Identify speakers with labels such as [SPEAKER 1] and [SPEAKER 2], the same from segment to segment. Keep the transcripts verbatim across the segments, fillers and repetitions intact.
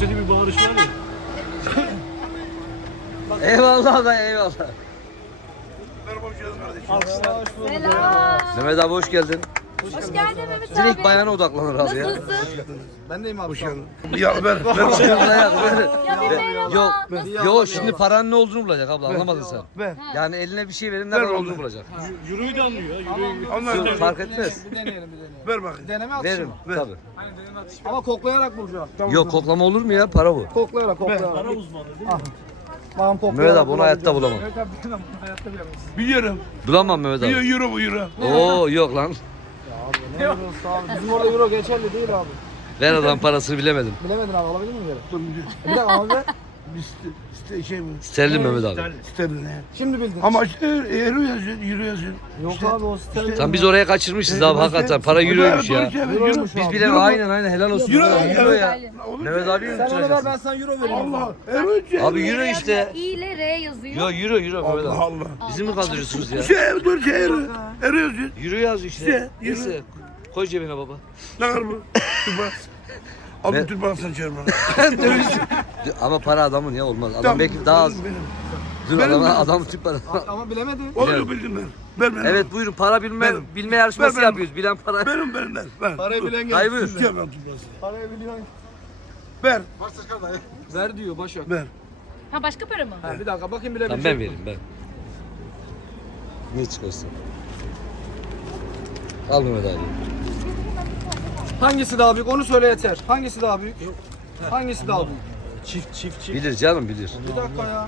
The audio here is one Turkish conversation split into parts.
[SPEAKER 1] liseli bir bağırış var ya.
[SPEAKER 2] Eyvallah da eyvallah.
[SPEAKER 3] Merhaba hoş geldin kardeşim.
[SPEAKER 4] Selam.
[SPEAKER 2] Mehmet abi hoş geldin.
[SPEAKER 4] Hoş geldin Mehmet abi.
[SPEAKER 2] Direkt bayana odaklanır abi ya.
[SPEAKER 4] Nasılsın?
[SPEAKER 3] Ben deyim abi. Hoş geldin. Ya ver. ver.
[SPEAKER 4] Ya bir merhaba.
[SPEAKER 2] Yok,
[SPEAKER 4] Nasılsın?
[SPEAKER 2] yok şimdi paranın ne olduğunu bulacak abla anlamadın sen.
[SPEAKER 3] Ver.
[SPEAKER 2] Yani eline bir şey verin ne
[SPEAKER 3] Ver
[SPEAKER 2] kadar
[SPEAKER 3] oğlum.
[SPEAKER 2] olduğunu bulacak.
[SPEAKER 1] Euro'yu da anlıyor ya. Euro'yu.
[SPEAKER 3] Onlar
[SPEAKER 2] Fark etmez.
[SPEAKER 5] Bir deneyelim bir deneyelim.
[SPEAKER 3] ver bakayım.
[SPEAKER 5] Deneme atışı
[SPEAKER 2] Veririm
[SPEAKER 5] mı?
[SPEAKER 2] tabii.
[SPEAKER 5] Ama koklayarak bulacağım.
[SPEAKER 2] Yok koklama olur mu ya para bu.
[SPEAKER 5] Koklayarak koklayarak.
[SPEAKER 1] Para uzmanı değil mi?
[SPEAKER 5] Tamam koklayarak.
[SPEAKER 2] Mehmet abi onu hayatta
[SPEAKER 5] bulacağım.
[SPEAKER 2] bulamam.
[SPEAKER 5] Evet abi bilemem. Hayatta bilemeyiz.
[SPEAKER 3] Biliyorum.
[SPEAKER 2] Bulamam Mehmet
[SPEAKER 3] Euro,
[SPEAKER 2] abi.
[SPEAKER 3] euro bu euro.
[SPEAKER 2] Oo yok lan.
[SPEAKER 5] Ne eurosu abi? Bizim orada euro geçerli değil abi.
[SPEAKER 2] Ver adam parasını bilemedim.
[SPEAKER 5] Bilemedin abi alabilir miyim geri?
[SPEAKER 3] Dur bir de.
[SPEAKER 5] Bir dakika abi.
[SPEAKER 3] İste, iste, şey bu.
[SPEAKER 2] Sterlin Mehmet abi.
[SPEAKER 3] Sterlin he.
[SPEAKER 5] Şimdi bildin.
[SPEAKER 3] Ama işte euro yazıyor, euro yazıyor.
[SPEAKER 5] Yok
[SPEAKER 3] İşte-
[SPEAKER 5] abi o sterlin.
[SPEAKER 2] Tam biz oraya kaçırmışız abi hakikaten para euroymuş ya.
[SPEAKER 5] Euroymuş
[SPEAKER 2] Biz
[SPEAKER 5] abi.
[SPEAKER 2] bile aynen aynen helal olsun.
[SPEAKER 3] Euro,
[SPEAKER 2] Euro ya.
[SPEAKER 3] Olur
[SPEAKER 2] Mehmet abi
[SPEAKER 5] Sen onu ver
[SPEAKER 2] unutacaksın.
[SPEAKER 5] ben sana euro vereyim.
[SPEAKER 3] Allah. Euro.
[SPEAKER 2] Abi euro işte.
[SPEAKER 4] İ ile R yazıyor.
[SPEAKER 2] Yo euro euro Mehmet
[SPEAKER 3] Allah
[SPEAKER 2] abi.
[SPEAKER 3] Allah.
[SPEAKER 2] Bizi mi kandırıyorsunuz ya?
[SPEAKER 3] Şey dur şey euro. Euro yazıyor.
[SPEAKER 2] Euro yazıyor işte.
[SPEAKER 3] İşte, euro.
[SPEAKER 2] Neyse. Koy cebine baba.
[SPEAKER 3] Ne kadar bu? Türban.
[SPEAKER 2] Ne?
[SPEAKER 3] Abi Türban sen çağır bana.
[SPEAKER 2] Ama para adamın ya olmaz. Adam
[SPEAKER 3] Tamam,
[SPEAKER 2] belki daha az.
[SPEAKER 3] benim.
[SPEAKER 2] Dur
[SPEAKER 3] benim
[SPEAKER 2] adama
[SPEAKER 3] benim.
[SPEAKER 2] adam tüp para.
[SPEAKER 5] Ama bilemedin.
[SPEAKER 3] Oluyor bildim ben. Ver ben.
[SPEAKER 2] Evet buyurun para bilme
[SPEAKER 3] Benim.
[SPEAKER 2] bilme yarışması
[SPEAKER 3] Ver, benim.
[SPEAKER 2] yapıyoruz. Bilen para.
[SPEAKER 3] Benim benim ver. Ver.
[SPEAKER 5] Parayı bilen
[SPEAKER 2] Dayı
[SPEAKER 5] gelsin.
[SPEAKER 2] buyur.
[SPEAKER 3] Gel ben Türban.
[SPEAKER 5] Parayı biliyorsun.
[SPEAKER 3] Ver.
[SPEAKER 5] Ver diyor Başak.
[SPEAKER 3] Ver.
[SPEAKER 4] Ha başka para mı?
[SPEAKER 5] Ha, bir dakika bakayım
[SPEAKER 2] Tamam
[SPEAKER 5] bilebilecek
[SPEAKER 2] ben
[SPEAKER 5] mi?
[SPEAKER 2] vereyim ben. Ne çıkarsın? Al Mehmet abi.
[SPEAKER 5] Hangisi daha büyük onu söyle yeter. Hangisi daha büyük? Hangisi daha büyük?
[SPEAKER 1] Çift çift çift.
[SPEAKER 2] Bilir canım bilir.
[SPEAKER 5] Bir dakika ya.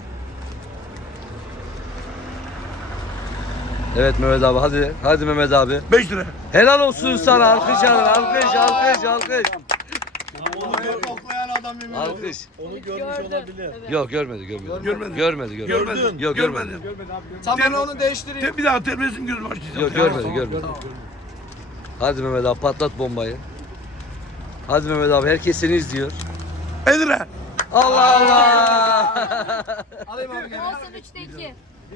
[SPEAKER 2] Evet Mehmet abi hadi. Hadi Mehmet abi.
[SPEAKER 3] Beş lira.
[SPEAKER 2] Helal olsun sana. Alkış alın. Alkış alkış alkış.
[SPEAKER 5] Koklayan adam yemin
[SPEAKER 2] Alkış.
[SPEAKER 1] Onu görmüş olabilir.
[SPEAKER 2] Yok görmedi görmedi.
[SPEAKER 3] Görmedim.
[SPEAKER 2] Görmedi görmedi.
[SPEAKER 3] Görmedim.
[SPEAKER 2] Yok görmedi.
[SPEAKER 3] Görmedim.
[SPEAKER 5] Tamam ben onu değiştireyim.
[SPEAKER 3] Te- Bir daha terbiyesini gözüm açacağım.
[SPEAKER 2] Yok görmedi görmedi. Hadi Mehmet abi patlat bombayı. Hadi Mehmet abi herkes seni izliyor.
[SPEAKER 3] elli lira.
[SPEAKER 2] Allah Allah.
[SPEAKER 5] Alayım abi gene.
[SPEAKER 4] Olsun üçte iki.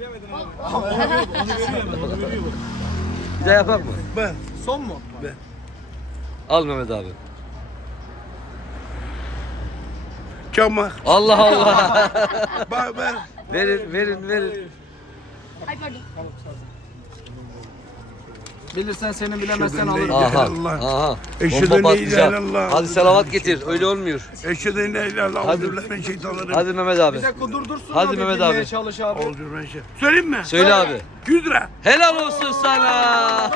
[SPEAKER 2] Bir daha yapak mı?
[SPEAKER 3] Ben.
[SPEAKER 5] Son mu?
[SPEAKER 2] Al Mehmet abi.
[SPEAKER 3] Çamak.
[SPEAKER 2] Allah Allah.
[SPEAKER 3] Bak ben.
[SPEAKER 2] verin verin verin.
[SPEAKER 4] Ay pardon.
[SPEAKER 5] Bilirsen senin bilemezsen
[SPEAKER 3] Şuradan
[SPEAKER 5] alırım.
[SPEAKER 3] ne-
[SPEAKER 2] Aha.
[SPEAKER 3] Allah.
[SPEAKER 2] Aha.
[SPEAKER 3] Eşhedü
[SPEAKER 2] Bomba
[SPEAKER 3] en la ilahe
[SPEAKER 2] patlayacak.
[SPEAKER 3] illallah.
[SPEAKER 2] Hadi salavat getir. Öyle olmuyor.
[SPEAKER 3] Eşhedü en la ilahe illallah.
[SPEAKER 2] Hadi.
[SPEAKER 3] Euzubillahimineşşeytanirracim.
[SPEAKER 2] Hadi Mehmet abi.
[SPEAKER 5] Bize kudurdursun
[SPEAKER 2] Hadi
[SPEAKER 5] da bir
[SPEAKER 2] Mehmet
[SPEAKER 5] bilmeye
[SPEAKER 2] abi.
[SPEAKER 5] çalış abi.
[SPEAKER 3] Euzubillahimineşşeytanirracim. Söyleyeyim mi?
[SPEAKER 2] Söyle abi.
[SPEAKER 3] yüz lira.
[SPEAKER 2] Helal olsun sana.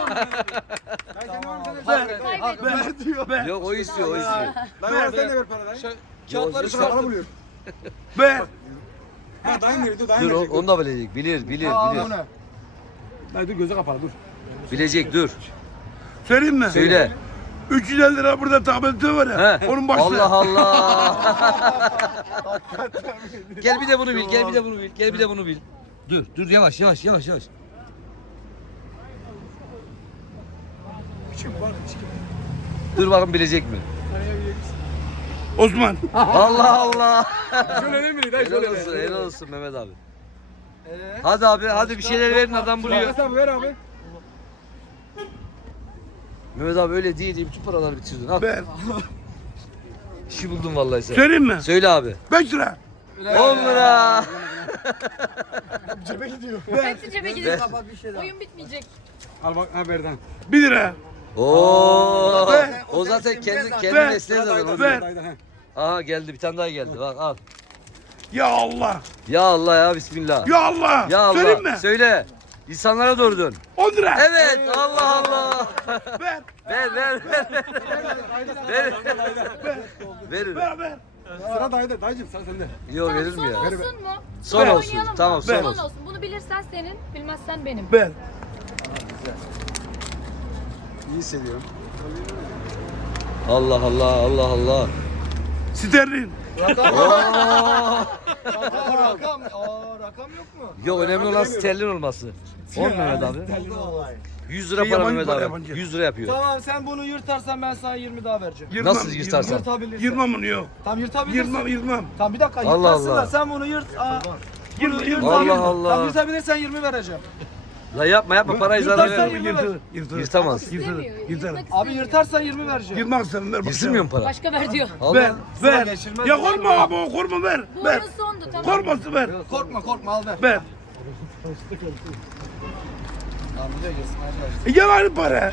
[SPEAKER 4] Kaybettim.
[SPEAKER 3] Ben.
[SPEAKER 2] Yok o istiyor o istiyor.
[SPEAKER 5] Lan ver sen de ver parayı. Kağıtları
[SPEAKER 2] Yok,
[SPEAKER 5] çıkar.
[SPEAKER 2] yok.
[SPEAKER 3] Ben.
[SPEAKER 2] Dur o- onu da bilecek. Bilir bilir
[SPEAKER 5] Aa
[SPEAKER 2] bilir.
[SPEAKER 5] o ne?
[SPEAKER 1] Hadi göze kapalı dur.
[SPEAKER 2] Bilecek dur.
[SPEAKER 3] Söyleyeyim mi?
[SPEAKER 2] Söyle.
[SPEAKER 3] üç yüz elli lira burada tabelası var ya.
[SPEAKER 2] He.
[SPEAKER 3] Onun başına.
[SPEAKER 2] Allah Allah. Gel bir de bunu bil. Gel bir de bunu bil. Gel bir de bunu bil. Dur dur yavaş yavaş yavaş yavaş. Dur bakın bilecek mi?
[SPEAKER 3] Osman.
[SPEAKER 2] Allah Allah.
[SPEAKER 1] Şöyle mi? Dayı
[SPEAKER 2] Helal olsun, helal olsun Mehmet abi. Hadi abi, hadi bir şeyler verin adam buluyor.
[SPEAKER 1] Sen ver abi.
[SPEAKER 2] Mehmet abi öyle değil diye bütün paraları bitirdin. Al.
[SPEAKER 3] Ben.
[SPEAKER 2] İşi buldum vallahi sen.
[SPEAKER 3] Söyleyeyim mi?
[SPEAKER 2] Söyle abi.
[SPEAKER 3] beş lira.
[SPEAKER 2] on lira.
[SPEAKER 5] Cebe gidiyor.
[SPEAKER 4] Hepsi cebe gidiyor. Oyun bitmeyecek.
[SPEAKER 1] Al bak haberden.
[SPEAKER 3] bir lira.
[SPEAKER 2] Oo.
[SPEAKER 3] Ver.
[SPEAKER 2] O zaten kendi kendi
[SPEAKER 3] Ver.
[SPEAKER 2] mesleği zaten. o.
[SPEAKER 3] Ver.
[SPEAKER 2] Aha geldi bir tane daha geldi. Bak al.
[SPEAKER 3] Ya Allah.
[SPEAKER 2] Ya Allah ya bismillah.
[SPEAKER 3] Ya Allah.
[SPEAKER 2] Ya Allah.
[SPEAKER 3] Söyleyeyim mi?
[SPEAKER 2] Söyle. İnsanlara doğru dön.
[SPEAKER 3] on lira.
[SPEAKER 2] Evet. Allah Allah.
[SPEAKER 3] Ver.
[SPEAKER 2] Ver ver ver. Ver. Verin.
[SPEAKER 3] Ver ver.
[SPEAKER 1] Sıra dayıda. Dayıcım sıra sende.
[SPEAKER 2] Yok
[SPEAKER 4] Tamam,
[SPEAKER 2] verir mi
[SPEAKER 4] son
[SPEAKER 2] ya?
[SPEAKER 4] olsun mu?
[SPEAKER 2] Son olsun.
[SPEAKER 4] Oynayalım mı?
[SPEAKER 2] Tamam son
[SPEAKER 4] Son
[SPEAKER 2] olsun.
[SPEAKER 4] olsun. Bunu bilirsen senin, bilmezsen benim.
[SPEAKER 3] Ver.
[SPEAKER 1] İyi hissediyorum.
[SPEAKER 2] Allah Allah Allah Allah.
[SPEAKER 3] Sterlin.
[SPEAKER 5] Rakam.
[SPEAKER 2] Oo.
[SPEAKER 5] Aa, rakam. Aa rakam yok mu?
[SPEAKER 2] Yok önemli olan sterlin olması. on Mehmet abi. yüz lira
[SPEAKER 3] Şey,
[SPEAKER 2] para
[SPEAKER 3] yabancı
[SPEAKER 2] Mehmet
[SPEAKER 3] para,
[SPEAKER 2] abi.
[SPEAKER 3] yabancı.
[SPEAKER 2] yüz lira yapıyor.
[SPEAKER 5] Tamam sen bunu yırtarsan ben sana yirmi daha vereceğim.
[SPEAKER 3] Yırtmam,
[SPEAKER 2] Nasıl yırtarsan?
[SPEAKER 5] Yırtabilirsin.
[SPEAKER 3] Yırtmam onu yok.
[SPEAKER 5] Tamam yırtabilirsin.
[SPEAKER 3] Yırtmam yırtmam.
[SPEAKER 5] Tamam bir dakika
[SPEAKER 2] Allah
[SPEAKER 5] yırtarsın
[SPEAKER 2] Allah.
[SPEAKER 5] da sen bunu yırt. Aa,
[SPEAKER 3] Yırtma
[SPEAKER 5] bunu
[SPEAKER 3] yırtma.
[SPEAKER 2] Allah
[SPEAKER 5] yırtabilirsin.
[SPEAKER 2] Allah.
[SPEAKER 5] Tamam yırtabilirsen yirmi vereceğim.
[SPEAKER 2] La yapma yapma parayı zarar
[SPEAKER 5] Yırtarsan
[SPEAKER 2] verme.
[SPEAKER 5] yirmi ver.
[SPEAKER 3] Yırtılır. Yırtılır.
[SPEAKER 2] Yırtamaz.
[SPEAKER 3] Yırtılır.
[SPEAKER 4] İstemiyor.
[SPEAKER 3] Yırtılır.
[SPEAKER 4] Yırtmak
[SPEAKER 5] Abi
[SPEAKER 4] istemiyor.
[SPEAKER 5] yırtarsan yirmi vereceğim.
[SPEAKER 3] Yırtmazsan ver.
[SPEAKER 2] Yırtılmıyor mu para?
[SPEAKER 4] Başka ver diyor.
[SPEAKER 3] Ver.
[SPEAKER 2] Allah.
[SPEAKER 3] Ver.
[SPEAKER 5] geçirmez.
[SPEAKER 3] Ya korkma abi o korkma ver.
[SPEAKER 4] Bu
[SPEAKER 3] Ver.
[SPEAKER 4] oyun sondu tamam.
[SPEAKER 3] Korkmasın ver.
[SPEAKER 5] Korkma korkma al ver.
[SPEAKER 3] Ver.
[SPEAKER 5] Tamam bir de girsin hadi.
[SPEAKER 3] E gel aynı para.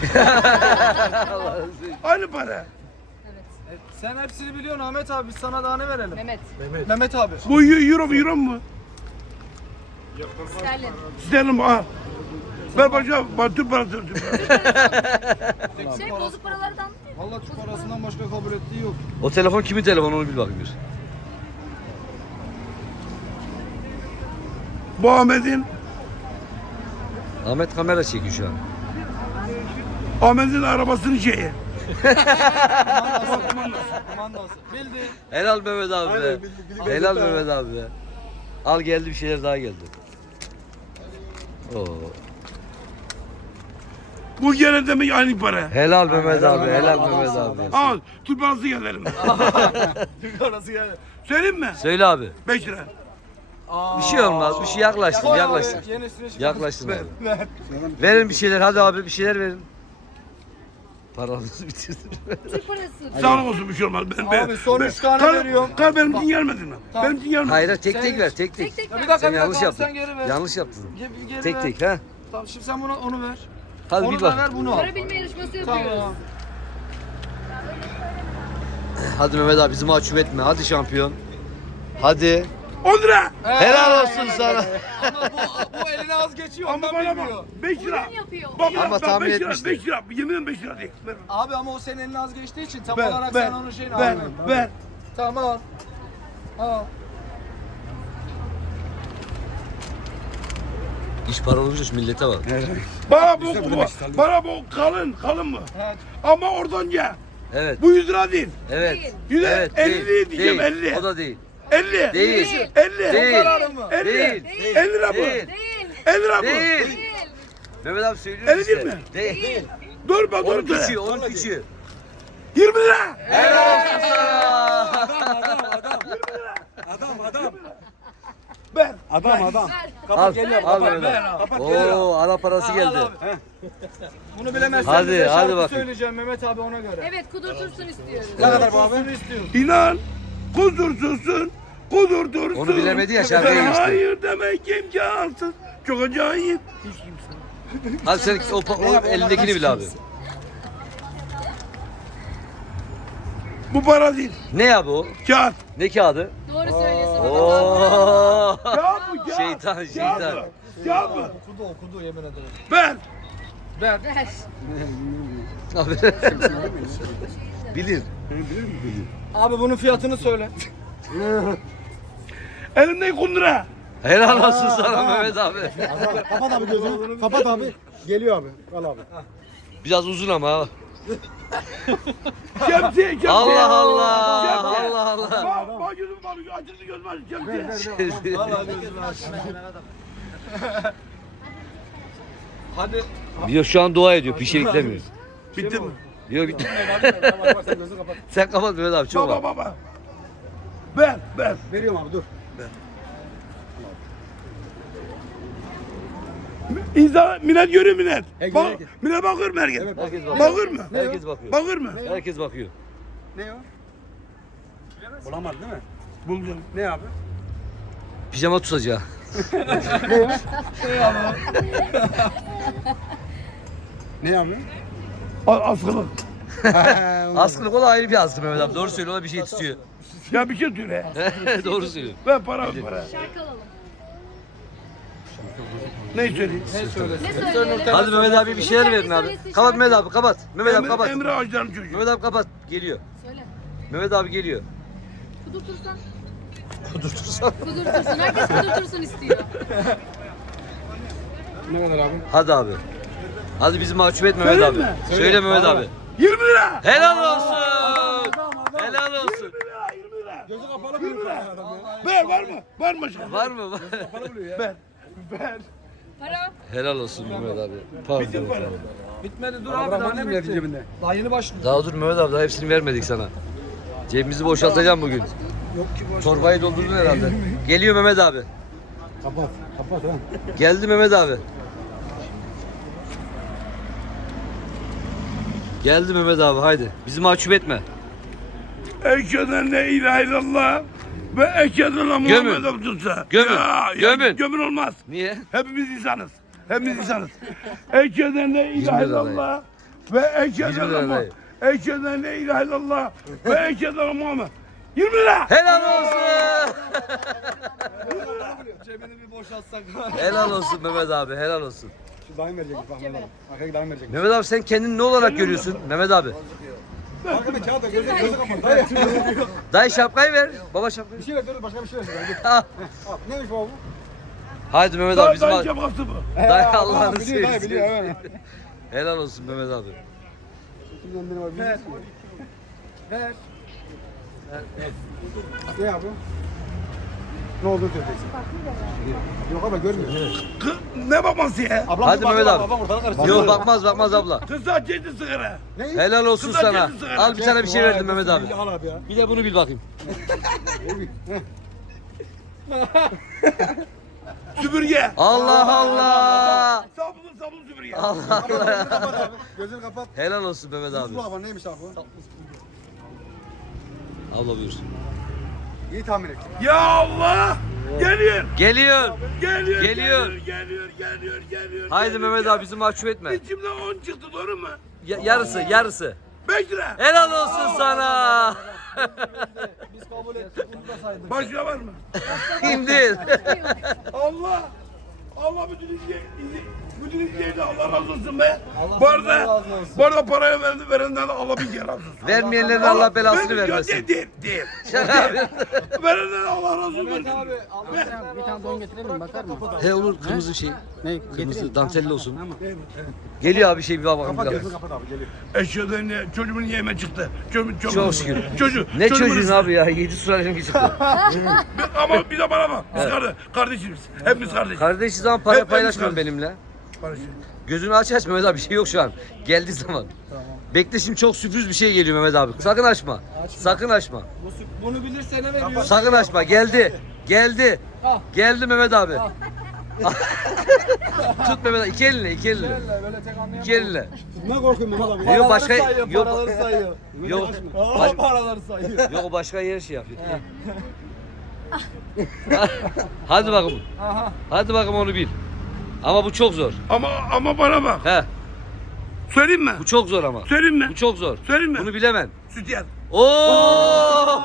[SPEAKER 3] Aynı para.
[SPEAKER 4] Evet.
[SPEAKER 5] E, Sen hepsini biliyorsun Ahmet abi biz sana daha ne verelim?
[SPEAKER 4] Mehmet.
[SPEAKER 5] Mehmet abi.
[SPEAKER 3] Bu eu- euro mu euro mu?
[SPEAKER 4] Sterlin.
[SPEAKER 3] Sterlin al. Ver başa. Bak Türk parası. Türk parası.
[SPEAKER 4] Şey bozuk paralardan.
[SPEAKER 5] Vallahi Türk parasından başka kabul ettiği yok.
[SPEAKER 2] O telefon kimin telefonu onu bil bakayım bir.
[SPEAKER 3] Bu Ahmet'in.
[SPEAKER 2] Ahmet kamera çekiyor şu an.
[SPEAKER 3] Ahmet'in arabasının şeyi.
[SPEAKER 5] Kumandası. Bildi.
[SPEAKER 2] Helal Mehmet abi be.
[SPEAKER 1] Aynen, bildik, bildik.
[SPEAKER 2] Helal Mehmet abi be. Al geldi bir şeyler daha geldi. Oo.
[SPEAKER 3] Bu gene demek aynı para.
[SPEAKER 2] Helal Mehmet abi, helal Mehmet abi.
[SPEAKER 3] Al Türk parası gelelim.
[SPEAKER 5] Türk parası geldi.
[SPEAKER 3] Söyleyeyim mi?
[SPEAKER 2] Söyle abi.
[SPEAKER 3] beş lira.
[SPEAKER 2] Bir şey olmaz, bir şey yaklaştın,
[SPEAKER 5] Koy
[SPEAKER 2] yaklaştın.
[SPEAKER 5] abi, yenisini çıkar.
[SPEAKER 2] Yaklaştın abi.
[SPEAKER 5] Ver.
[SPEAKER 2] Verin bir şeyler, hadi abi bir şeyler verin. Paranızı bitirdin.
[SPEAKER 4] Türk parası.
[SPEAKER 3] Sağlık olsun bir şey olmaz. Ben, ben,
[SPEAKER 5] Abi, son
[SPEAKER 3] ben-
[SPEAKER 5] üç tane
[SPEAKER 3] kar,
[SPEAKER 5] veriyorum.
[SPEAKER 3] Kar benim için gelmedi mi?
[SPEAKER 5] Tamam.
[SPEAKER 3] Benim için gelmedi.
[SPEAKER 2] Hayır, tek
[SPEAKER 5] Sen-
[SPEAKER 2] tek ver, tek tek.
[SPEAKER 4] Tek tek
[SPEAKER 5] Ya
[SPEAKER 4] ver.
[SPEAKER 5] bir dakika
[SPEAKER 2] Sen
[SPEAKER 5] bir
[SPEAKER 2] yanlış
[SPEAKER 5] dakika abi,
[SPEAKER 2] yaptın.
[SPEAKER 5] sen geri ver.
[SPEAKER 2] Yanlış yaptın.
[SPEAKER 5] Ge- geri
[SPEAKER 2] Tek
[SPEAKER 5] ver.
[SPEAKER 2] tek ha.
[SPEAKER 5] Tamam şimdi sen bunu onu ver.
[SPEAKER 2] Hadi
[SPEAKER 5] Onu
[SPEAKER 2] bir
[SPEAKER 5] da
[SPEAKER 2] bak.
[SPEAKER 5] ver bunu al.
[SPEAKER 4] Para bilme yarışması yapıyoruz.
[SPEAKER 5] Tamam.
[SPEAKER 2] Hadi Mehmet abi bizi mahcup etme. Hadi şampiyon. Hadi.
[SPEAKER 3] on lira.
[SPEAKER 2] Helal olsun sana.
[SPEAKER 5] Ama bu, bu eline az geçiyor
[SPEAKER 3] Ama
[SPEAKER 5] ondan
[SPEAKER 3] bana
[SPEAKER 5] bilmiyor.
[SPEAKER 3] bak. beş lira.
[SPEAKER 4] Oyun yapıyor.
[SPEAKER 3] Bak,
[SPEAKER 2] Ama
[SPEAKER 3] bak,
[SPEAKER 2] tahmin
[SPEAKER 3] beş lira,
[SPEAKER 2] etmişti.
[SPEAKER 3] beş lira. Yemin ederim beş lira değil. Ver.
[SPEAKER 5] Abi ama o senin eline az geçtiği için tam
[SPEAKER 3] Ver,
[SPEAKER 5] olarak
[SPEAKER 3] ver,
[SPEAKER 5] sen onun şeyini
[SPEAKER 3] ver,
[SPEAKER 5] almıyorsun.
[SPEAKER 3] ver.
[SPEAKER 5] Tamam al. Al.
[SPEAKER 2] İş para olunca şu millete bak.
[SPEAKER 3] Bana bu,
[SPEAKER 1] Güzel,
[SPEAKER 3] bu,
[SPEAKER 1] bu da beş lira.
[SPEAKER 3] bana bu kalın, kalın mı?
[SPEAKER 5] Evet.
[SPEAKER 3] Ama oradan gel.
[SPEAKER 2] Evet.
[SPEAKER 3] Bu yüz lira değil.
[SPEAKER 2] Evet.
[SPEAKER 4] Değil.
[SPEAKER 3] Yüz lira,
[SPEAKER 2] Evet.
[SPEAKER 3] elli
[SPEAKER 2] Değil.
[SPEAKER 3] diyeceğim,
[SPEAKER 2] Değil.
[SPEAKER 3] elli.
[SPEAKER 2] O da değil.
[SPEAKER 3] elli.
[SPEAKER 2] Değil.
[SPEAKER 3] elli.
[SPEAKER 2] Değil.
[SPEAKER 5] Kararın mı?
[SPEAKER 3] elli.
[SPEAKER 2] Değil.
[SPEAKER 3] elli lira bu.
[SPEAKER 2] Değil.
[SPEAKER 4] Değil.
[SPEAKER 3] elli lira bu.
[SPEAKER 2] Değil.
[SPEAKER 4] Değil.
[SPEAKER 2] Mehmet abi söylüyor
[SPEAKER 3] Elli
[SPEAKER 2] işte.
[SPEAKER 3] değil mi?
[SPEAKER 2] Değil.
[SPEAKER 3] Dur bak
[SPEAKER 2] Onun
[SPEAKER 3] dur.
[SPEAKER 2] küçüğü, onun küçüğü.
[SPEAKER 3] yirmi lira.
[SPEAKER 2] Helal olsun sana.
[SPEAKER 1] Adam adam adam. Adam adam.
[SPEAKER 3] Ver.
[SPEAKER 1] Adam adam.
[SPEAKER 4] Ver.
[SPEAKER 2] Al,
[SPEAKER 1] geliyor,
[SPEAKER 2] al
[SPEAKER 1] kapat,
[SPEAKER 2] Mehmet
[SPEAKER 5] ver
[SPEAKER 2] abi.
[SPEAKER 5] abi.
[SPEAKER 1] Kapat geliyor.
[SPEAKER 2] Oo, ara parası geldi.
[SPEAKER 5] Bunu bilemezsen
[SPEAKER 2] Hadi,
[SPEAKER 5] bize
[SPEAKER 2] hadi
[SPEAKER 5] şarkı
[SPEAKER 2] bakayım.
[SPEAKER 5] söyleyeceğim Mehmet abi ona göre.
[SPEAKER 4] Evet kudurtursun istiyoruz.
[SPEAKER 1] Ne kadar bu abi?
[SPEAKER 5] Olsun istiyorum.
[SPEAKER 3] İnan. Kudursuzsun. Kudurtursun.
[SPEAKER 2] Onu bilemedi ya, şarkıyı
[SPEAKER 3] Sen
[SPEAKER 2] geçti.
[SPEAKER 3] hayır demek imkansız. Çok acayip.
[SPEAKER 2] Hadi sen o, o elindekini bil abi.
[SPEAKER 3] Bu para değil.
[SPEAKER 2] Ne abi o?
[SPEAKER 3] Kağıt.
[SPEAKER 2] Ne kağıdı?
[SPEAKER 4] Doğru söylüyorsun.
[SPEAKER 2] Oo.
[SPEAKER 3] Kağıt bu kağıt.
[SPEAKER 2] Şeytan,
[SPEAKER 3] Kağıt
[SPEAKER 2] şeytan.
[SPEAKER 3] bu. Kağıt bu.
[SPEAKER 5] Okudu okudu yemin ederim.
[SPEAKER 3] Ver.
[SPEAKER 5] Ver.
[SPEAKER 4] Ver.
[SPEAKER 2] Abi. Bilir.
[SPEAKER 5] Abi bunun fiyatını söyle.
[SPEAKER 3] Elimde on lira.
[SPEAKER 2] Helal olsun sana Mehmet abi.
[SPEAKER 1] Kapat abi gözünü. Kapat abi. Geliyor abi. Al abi.
[SPEAKER 2] Biraz uzun ama.
[SPEAKER 3] Şemsiye, şemsiye.
[SPEAKER 2] Allah Allah.
[SPEAKER 3] Şemsiye.
[SPEAKER 2] Allah Allah.
[SPEAKER 3] Bak, bak gözüm var. Açıldı gözüm var. Şemsiye.
[SPEAKER 5] Vallahi gözünü aç. Hadi.
[SPEAKER 2] Yok şu an dua ediyor, pişirik demiyor.
[SPEAKER 3] Bitti mi?
[SPEAKER 2] Yok bitti.
[SPEAKER 1] Bak bak sen gözünü kapat.
[SPEAKER 2] Sen kapat Mehmet abi, çok
[SPEAKER 3] Baba
[SPEAKER 2] var.
[SPEAKER 3] baba. Ver, ver.
[SPEAKER 1] Veriyorum abi dur.
[SPEAKER 3] İnsan millet görüyor millet.
[SPEAKER 1] He,
[SPEAKER 3] Bak,
[SPEAKER 1] görüyor.
[SPEAKER 3] millet bakır mı herkes?
[SPEAKER 1] Evet,
[SPEAKER 2] Herkes bakıyor.
[SPEAKER 3] Bakır mı?
[SPEAKER 2] Herkes bakıyor.
[SPEAKER 3] Bakır mı?
[SPEAKER 2] Herkes bakıyor.
[SPEAKER 1] Ne o? Bulamadın değil mi?
[SPEAKER 3] Buldum.
[SPEAKER 1] Ne abi?
[SPEAKER 2] Pijama tutacağı.
[SPEAKER 1] Ne abi?
[SPEAKER 3] A- Askılık.
[SPEAKER 2] Askılık o da ayrı bir askı Mehmet abi. Doğru söylüyor, o da bir şey tutuyor.
[SPEAKER 3] Ya bir şey söyle.
[SPEAKER 2] Doğru söylüyor.
[SPEAKER 3] Ver para, para.
[SPEAKER 4] Şarkı alalım.
[SPEAKER 3] Ne söyleyeyim?
[SPEAKER 5] Ne söylesin?
[SPEAKER 4] Ne söyleyelim?
[SPEAKER 2] Hadi Mehmet abi bir şeyler verin abi. Kapat Mehmet abi, kapat. Mehmet abi
[SPEAKER 3] Emre,
[SPEAKER 2] kapat.
[SPEAKER 3] Emre Ağaçlar'ın çocuğu.
[SPEAKER 2] Mehmet abi kapat. Geliyor.
[SPEAKER 4] Söyle.
[SPEAKER 2] Mehmet abi geliyor.
[SPEAKER 4] Kudurtursan.
[SPEAKER 2] Kudurtursan.
[SPEAKER 4] Kudurtursun. Herkes kudurtursun istiyor.
[SPEAKER 1] Ne kadar abi?
[SPEAKER 2] Hadi abi. Hadi bizi mahcup etme Mehmet abi.
[SPEAKER 3] Söyleyeyim mi?
[SPEAKER 2] Söyle Mehmet
[SPEAKER 1] Söyle.
[SPEAKER 2] abi.
[SPEAKER 3] yirmi lira.
[SPEAKER 2] Helal olsun. Helal olsun.
[SPEAKER 3] yirmi lira, yirmi lira.
[SPEAKER 1] Gözü kapalı buluyor adam ya.
[SPEAKER 3] Ver, var mı? Var mı başka?
[SPEAKER 2] Var mı?
[SPEAKER 1] Kapalı buluyor ya.
[SPEAKER 3] Ver. Ver.
[SPEAKER 4] Para.
[SPEAKER 2] Helal olsun Mehmet abi. Pardon.
[SPEAKER 3] Bitir para.
[SPEAKER 5] Bitmedi dur
[SPEAKER 1] Abi
[SPEAKER 5] abi daha
[SPEAKER 1] bırakmadın
[SPEAKER 5] ne
[SPEAKER 1] mı milletin
[SPEAKER 5] bitti?
[SPEAKER 1] cebinde?
[SPEAKER 5] Daha yeni başlıyor.
[SPEAKER 2] Daha dur Mehmet abi, daha hepsini vermedik sana. Cebimizi boşaltacağım bugün.
[SPEAKER 5] Yok ki boş.
[SPEAKER 2] Torbayı doldurdun herhalde. Geliyor Mehmet abi.
[SPEAKER 1] Kapat. Kapat ha.
[SPEAKER 2] Geldi Mehmet abi. Geldi Mehmet abi haydi. Bizi mahcup etme.
[SPEAKER 3] Eşhedü en la ilahe illallah ve eşhedü en
[SPEAKER 2] Gömün.
[SPEAKER 3] Muhammed Abdülsa.
[SPEAKER 2] Gömün.
[SPEAKER 3] Ya, ya,
[SPEAKER 2] Gömün.
[SPEAKER 3] Gömün olmaz.
[SPEAKER 2] Niye?
[SPEAKER 3] Hepimiz insanız. Hepimiz insanız. Eşhedü en la ilahe
[SPEAKER 2] İzmir'de
[SPEAKER 3] illallah ve eşhedü
[SPEAKER 2] İzmir'de
[SPEAKER 3] en
[SPEAKER 2] dayı.
[SPEAKER 3] Eşhedü en la ilahe illallah ve eşhedü en Muhammed. yirmi lira.
[SPEAKER 2] Helal olsun.
[SPEAKER 5] Cebini bir boşaltsak.
[SPEAKER 2] Helal olsun Mehmet abi helal olsun.
[SPEAKER 1] Şu dayım verecek. Bak Mehmet abi. Arkaya dayım verecek.
[SPEAKER 2] Mehmet abi sen kendini ne olarak görüyorsun Mehmet abi?
[SPEAKER 1] Arkada kağıt da gözünü gözünü kapat. Dayı.
[SPEAKER 2] Dayı şapkayı ver. Baba şapkayı.
[SPEAKER 1] Bir şey ver dur başka bir şey ver. Git.
[SPEAKER 2] Ah.
[SPEAKER 1] Al. Neymiş bu?
[SPEAKER 2] Haydi Mehmet abi bizim
[SPEAKER 3] Dayı
[SPEAKER 2] al-
[SPEAKER 3] şapkası bu.
[SPEAKER 2] Dayı
[SPEAKER 1] Aa,
[SPEAKER 2] Allah'ını
[SPEAKER 1] biliyor, dayı biliyor,
[SPEAKER 2] seversen.
[SPEAKER 1] evet.
[SPEAKER 2] Helal olsun Mehmet abi.
[SPEAKER 1] Kimden benim abi? Ver.
[SPEAKER 5] Ver.
[SPEAKER 1] Ne yapıyor? Ne olduğunu söyleyeceksin. Yok ama görmüyor.
[SPEAKER 3] Kız, ne babası ya?
[SPEAKER 1] Ablam
[SPEAKER 2] Hadi
[SPEAKER 1] bak,
[SPEAKER 2] Mehmet
[SPEAKER 1] bak,
[SPEAKER 2] abi.
[SPEAKER 1] bak, bak, ortalık karıştı.
[SPEAKER 2] Yok bakmaz bakmaz abla.
[SPEAKER 3] Kız açıydı sigara.
[SPEAKER 1] Ne?
[SPEAKER 2] Helal olsun
[SPEAKER 3] Kızlar
[SPEAKER 2] sana.
[SPEAKER 3] kendisi sigara.
[SPEAKER 2] Al bir tane bir şey verdim Mehmet abi.
[SPEAKER 1] Al abi ya.
[SPEAKER 2] Bir de bunu bil bakayım.
[SPEAKER 3] Süpürge.
[SPEAKER 2] Allah Allah.
[SPEAKER 3] Sabunlu sabun süpürge.
[SPEAKER 2] Allah
[SPEAKER 1] Gözünü
[SPEAKER 2] Allah.
[SPEAKER 1] kapat abi. Gözünü kapat.
[SPEAKER 2] Helal olsun Mehmet abi.
[SPEAKER 1] Bu abi neymiş abi bu?
[SPEAKER 2] Abla buyur.
[SPEAKER 1] İyi tahmin et.
[SPEAKER 3] Ya Allah. Geliyor.
[SPEAKER 2] Geliyor.
[SPEAKER 3] Geliyor.
[SPEAKER 2] Geliyor.
[SPEAKER 3] Geliyor. Geliyor. Geliyor.
[SPEAKER 2] Haydi
[SPEAKER 3] geliyor,
[SPEAKER 2] Mehmet abi bizi mahcup etme.
[SPEAKER 3] İçimden on çıktı doğru mu?
[SPEAKER 2] Ya- yarısı yarısı.
[SPEAKER 3] beş lira.
[SPEAKER 2] Helal olsun sana.
[SPEAKER 5] Biz kabul ettik. Bunu da saydık.
[SPEAKER 3] Başka var mı?
[SPEAKER 2] İndir.
[SPEAKER 3] Allah. Allah bütün izleyi, bütün izleyi Allah razı olsun be.
[SPEAKER 5] Allah
[SPEAKER 3] Bu
[SPEAKER 5] senden
[SPEAKER 3] arada,
[SPEAKER 5] razı olsun.
[SPEAKER 3] bu arada parayı verdi, verenden de Allah bin kere razı olsun.
[SPEAKER 2] Vermeyenlerin Allah belasını
[SPEAKER 3] Ben-
[SPEAKER 2] vermesin.
[SPEAKER 3] Değil, değil, değil.
[SPEAKER 2] Şaka yapıyorum.
[SPEAKER 3] Verenden Allah razı olsun.
[SPEAKER 5] Mehmet abi Allah
[SPEAKER 6] Bir tane don getirelim mi? Bakar mı?
[SPEAKER 2] He olur kırmızı şey.
[SPEAKER 6] Ne?
[SPEAKER 2] Kırmızı dantelli olsun. Geliyor abi şey bir bak bakalım.
[SPEAKER 1] Kapat
[SPEAKER 2] bir
[SPEAKER 1] gözünü
[SPEAKER 2] dakika.
[SPEAKER 1] kapat abi geliyor.
[SPEAKER 3] Eşyadan ne? Çocuğumun yeme çıktı. Çocuğum, çocuğum.
[SPEAKER 2] Çok şükür.
[SPEAKER 3] Çocuğu.
[SPEAKER 2] Ne
[SPEAKER 3] çocuğumun
[SPEAKER 2] çocuğun
[SPEAKER 3] ısı-
[SPEAKER 2] abi ya? Yedi suralim çıktı.
[SPEAKER 3] Ama bir de bana bak. Biz kardeş, kardeşimiz. Hepimiz kardeşiz.
[SPEAKER 2] Kardeşi zaman para
[SPEAKER 3] Hep-
[SPEAKER 2] paylaşmıyorsun
[SPEAKER 3] hepimiz
[SPEAKER 2] benimle.
[SPEAKER 3] Kardeşim.
[SPEAKER 2] Gözünü aç aç Mehmet abi bir şey yok şu an. Geldiği zaman. Bekle şimdi çok sürpriz bir şey geliyor Mehmet abi. Sakın açma. Sakın açma.
[SPEAKER 5] bunu bilirse ne veriyor?
[SPEAKER 2] Sakın açma. Geldi. Geldi.
[SPEAKER 5] Ah.
[SPEAKER 2] Geldi Mehmet abi. Tut Mehmet abi. İki elinle, iki elinle.
[SPEAKER 5] Böyle tek anlayamam.
[SPEAKER 2] İki elinle.
[SPEAKER 1] Ne korkuyorsun Mehmet abi?
[SPEAKER 2] Yok başka
[SPEAKER 5] sayıyor,
[SPEAKER 2] yok.
[SPEAKER 5] paraları sayıyor.
[SPEAKER 2] Yok.
[SPEAKER 5] Aa,
[SPEAKER 2] Baş-
[SPEAKER 5] paraları sayıyor.
[SPEAKER 2] Yok o başka yer şey yapıyor. Hadi bakalım.
[SPEAKER 5] Aha.
[SPEAKER 2] Hadi bakalım onu bil. Ama bu çok zor.
[SPEAKER 3] Ama ama bana bak.
[SPEAKER 2] He.
[SPEAKER 3] Söyleyeyim mi?
[SPEAKER 2] Bu çok zor ama.
[SPEAKER 3] Söyleyeyim mi?
[SPEAKER 2] Bu çok zor.
[SPEAKER 3] Söyleyeyim mi?
[SPEAKER 2] Bunu bilemem.
[SPEAKER 3] Sütyen.
[SPEAKER 2] Oo!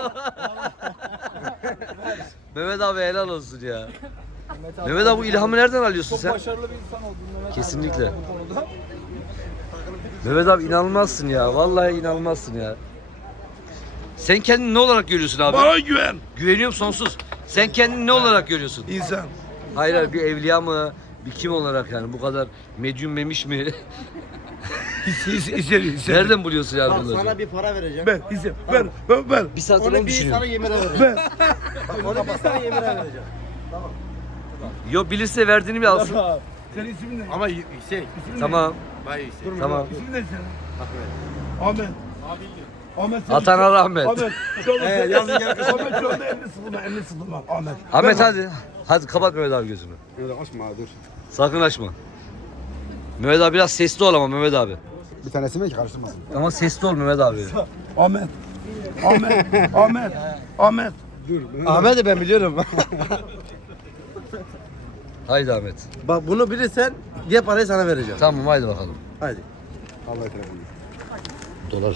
[SPEAKER 2] Mehmet abi helal olsun ya. Mehmet abi bu ilhamı nereden alıyorsun
[SPEAKER 5] Çok
[SPEAKER 2] sen?
[SPEAKER 5] başarılı bir insan oldun Mehmet abi
[SPEAKER 2] Kesinlikle.
[SPEAKER 5] ya bu konuda.
[SPEAKER 2] Mehmet abi inanılmazsın ya. Vallahi inanılmazsın ya. Sen kendini ne olarak görüyorsun abi?
[SPEAKER 3] Bana güven.
[SPEAKER 2] Güveniyorum sonsuz. Sen kendini ne olarak görüyorsun?
[SPEAKER 3] İnsan.
[SPEAKER 2] Hayır hayır bir evliya mı? Bir kim olarak yani bu kadar medyum memiş mi?
[SPEAKER 3] His, his, hissediyor, hissediyor.
[SPEAKER 2] Nereden buluyorsun yani
[SPEAKER 6] Bak
[SPEAKER 2] bunları?
[SPEAKER 6] sana bir para vereceğim.
[SPEAKER 3] Ben, hissediyor. Ver, ver, ver.
[SPEAKER 2] Bir saat
[SPEAKER 6] Onu
[SPEAKER 2] onu
[SPEAKER 6] bir sana
[SPEAKER 2] düşünüyorum.
[SPEAKER 6] yemire vereceğim.
[SPEAKER 3] Ver.
[SPEAKER 6] Bak onu bir sana yemire vereceğim.
[SPEAKER 2] Yok bilirse verdiğini mi alsın?
[SPEAKER 3] Senin ismin ne?
[SPEAKER 6] Ama şey,
[SPEAKER 3] İsmin
[SPEAKER 2] Tamam.
[SPEAKER 6] bayağı şey.
[SPEAKER 2] Tamam.
[SPEAKER 3] ne? İsmin ne senin? Ahmet. Ahmet. senin-
[SPEAKER 2] Atana rahmet.
[SPEAKER 3] Ahmet. Şu anda
[SPEAKER 6] He, yazın gel kızım.
[SPEAKER 3] Ahmet şu anda elini sıkılma, elini sıkılma. Ahmet.
[SPEAKER 2] Ahmet hadi. Hadi kapat Mehmet abi gözünü.
[SPEAKER 1] Öyle açma abi dur.
[SPEAKER 2] Sakın açma. Mehmet abi biraz sesli ol ama Mehmet abi.
[SPEAKER 1] Bir tanesi mi ki karıştırmasın?
[SPEAKER 2] Ama sesli ol Mehmet abi.
[SPEAKER 3] Ahmet. Ahmet. Ahmet. Ahmet.
[SPEAKER 1] Dur.
[SPEAKER 6] Ahmet'i ben biliyorum.
[SPEAKER 2] Haydi Ahmet.
[SPEAKER 6] Bak bunu bilirsen diye parayı sana vereceğim.
[SPEAKER 2] Tamam haydi bakalım.
[SPEAKER 6] Hadi.
[SPEAKER 1] Allah'a telefonu.
[SPEAKER 2] Dolar.